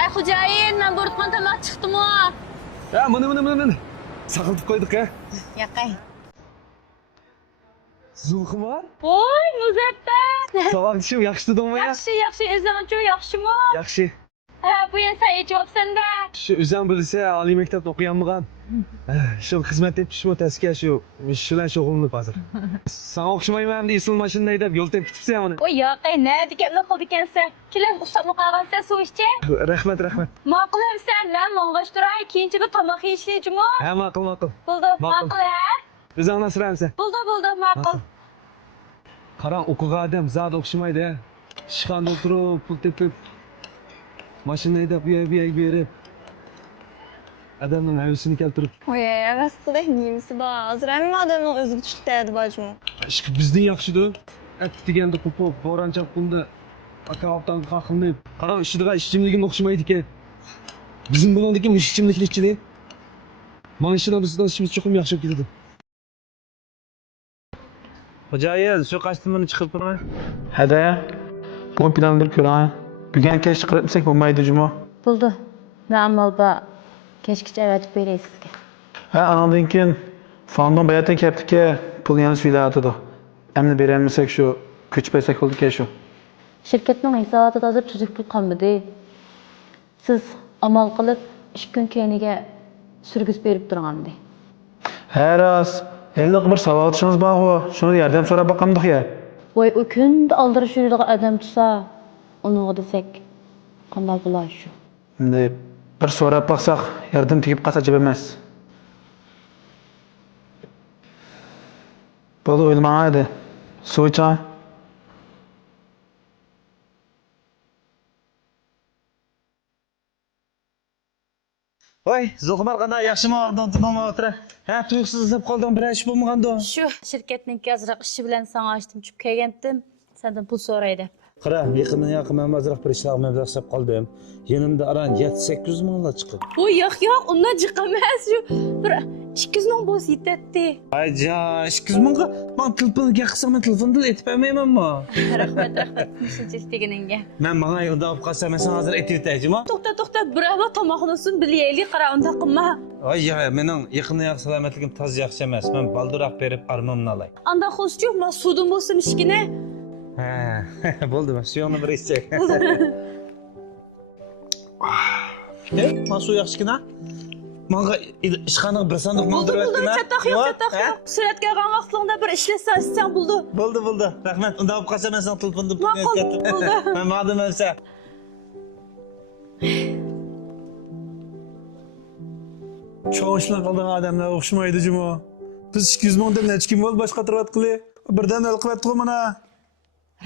Ay xo'jayin, men bo'rtgan tomoq chiqdimi? Ha, mana. Saqlatib qo'ydik ha. Yoqay. Zulxumar? Voy, Muzaffar. Sog'lom, yaxshidingmi ya? Yaxshi, o'zingchi yaxshimi? Yaxshi. Ha, bu endi sen yechibsanda. Shu o'zim bilsa, oliy maktabda o'qiganman. Shu xizmat etishim o'tasiga shu bilan shug'ullanib hozir. Sen o'xshamayman deb isil mashina haydab yo'l tepib ketibsan mana. Voy, yoqay, nima deganni qildi ekansan? Kelib ustoqni qolgansan suv ichchi. Rahmat. Ma'qulmisan, men mong'ashtiray, keyinchi bir tomoq yeyishni. Ha, ma'qul. Bo'ldi, ma'qul ha? O'zing nasransan? Bo'ldi, ma'qul. Qarang, o'qigan odam zad o'xshamaydi. Ishxonada o'tirib, pul tepib, mashina haydab bu yoqqa berib. Adamning havasini keltirib. Voy, havas qildik nemisi bor. Hozir hamma odamning o'ziga tushdi bojmi. Ishq bizning yaxshi-da. At deganda qo'pib, boranchaq pulda akavapdan qaqilib. Qarang, ishdiga ishchimligim o'xshamaydi ekan. Bizim buningdagi ishchimliklikchilik. Mana shuni bizdan ishimiz cho'qim yaxshi bo'lib ketadi. Xo'jayin, shu qashtimini chiqib turma. Hadaya, bu planni ko'raman. Bugun kech chiqarsak bo'lmaydi juma. Bo'ldi. Na'mal ba. Kechgacha aytib beray sizga. Ha, andan keyin fondon bayatdan kelibdi-ki, pul yana suylatadi. Endi beramisak shu, ko'chib aytsak bo'ldi-ki shu. Shirkatning hisobotida hozir tuzuk pul qolmadi. Siz amal qilib 2 kun keyiniga surgiz berib turgandi. Ha, ras. Endi bir savolchingiz bor-ku, shuni yordam so'rab boqamdik ya. Voy, u kunda aldirish yuradigan odam tutsa, uni desak qanday bo'ladi shu? Endi bir so'rab boqsaq, yordam tegib qolsa ajab emas. Bo'ldi, o'ylamadi. Suv iching. Voy, Zulxumar qanday yaxshimi o'rdan turmay o'tir. Ha, tuyuqsiz izlab qoldim, bir ish bo'lmaganda. Shu shirkatning azroq ishi bilan sana ochdim, chub kelgandim. Sendan pul so'raydi. Qara, yaqin men azroq bir ishlar mablag' hisob qoldim. Yanimda aran 7-800 minglar chiqib. Voy, yo'q, undan chiqamas. Shu bir 200 ming bo'lsa yetadi. Ayja, 200 mingga men telefonga qilsam, men telefonda aytib bermaymanmi? Rahmat, shunchasi deganingga. Men menga yo'lda olib qolsam, men sana hozir aytib o'taymi? To'xta, birava tomoqni sun bilaylik, qara, unda qilma. Ayja, mening yaqinda salomatligim toz yaxshi emas. Men balduroq berib armimni olay. Anda xo'sh yo'q, men suvdan bo'lsam ishkina. Ha, bo'ldi, men suyog'ni bir ichsak. Hey, men suv yaxshigina. Menga ishxonaga bir sandiq moldirib aytdingmi? Chatoq yo'q. Suratga olgan vaqtlarda bir ishlasang, sen bo'ldi. Bo'ldi. Rahmat. Unda olib qolsam, men sana telefonda pul Ma'qul, bo'ldi. Men madam bo'lsa. Çoğuşlar qilgan odamlar o'xshamaydi juma. Biz 200 mingdan necha kun bo'ldi boshqa turayotqili. Birdan o'lqibatdi mana.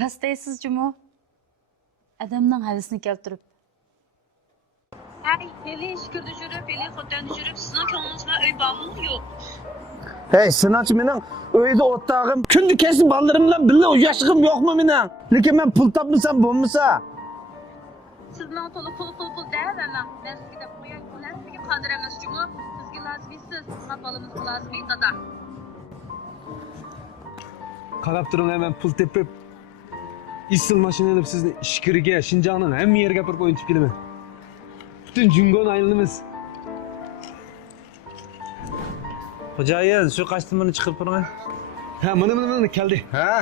Rastaysiz Jumo. Adamning havasini keltirib. Ay, Feli shukirda yurib, Feli xotinda yurib, sizning ko'nglingizda uy bormi yo'q? Hey, sinachi mening uyda o'tag'im, kunda kesib bolarim bilan birga yashig'im yo'qmi mening? Lekin men pul topmasam bo'lmasa. Sizning to'liq pul da'vaman. Men sizga deb qo'yay, ular sizga qodir emas Jumo. Sizga lazimsiz, qapalimiz lazimiy dada. Qarab turing, men pul tepib isil mashina olib sizni Ishkirga, Shinjongning hamma yerga bir qo'yib kelaman. Butun Jungoni aylanamiz. Xo'jayin, shu qashtimini chiqib turma. Ha, mana keldi. Ha?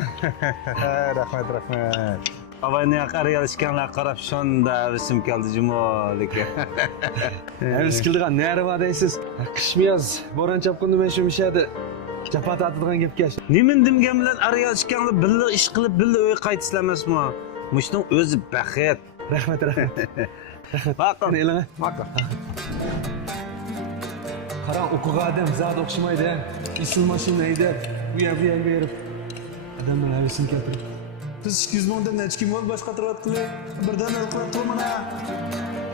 Rahmat. Avayni qarayolishganlar qarab shonda isim keldi jumolika. Biz keldigan nari deysiz. Qishmiyoz boranchab qildi men shu mishadi. Japat atadigan gapga. Nimin demgan bilan arayolishganlar birga ish qilib birga uy qaytishlamasmi? Mushning o'zi baxet. Rahmat. Ma'qul. Ma'qul. Qarang, o'qigan odam zad o'xshamaydi. Isil mashina haydab, bu yoqqa berib. Odamning havasini keltirib. Biz 200 mingdan necha kun bo'ldi boshqa turayotqili. Birdan o'lqibatdi mana.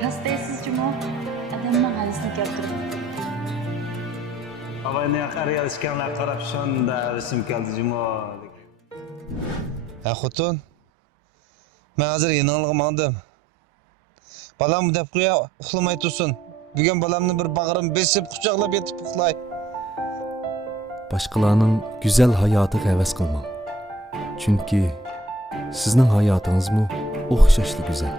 Rastaysiz Jumo. Adamning havasini keltirib. Avayni qarayolishganlar qarab shonda isim keldi jumolika. Ha, xotun. Men hozir yanangga mandim. Balam deb qo'ya, uxlamay tursin. Bugun balamni bir bag'rim besib, quchoqlab yetib uxlay. Başqalarının güzel hayatı həvəs qılmang. Çünki sizning hayotingiz o'xshashli go'zal.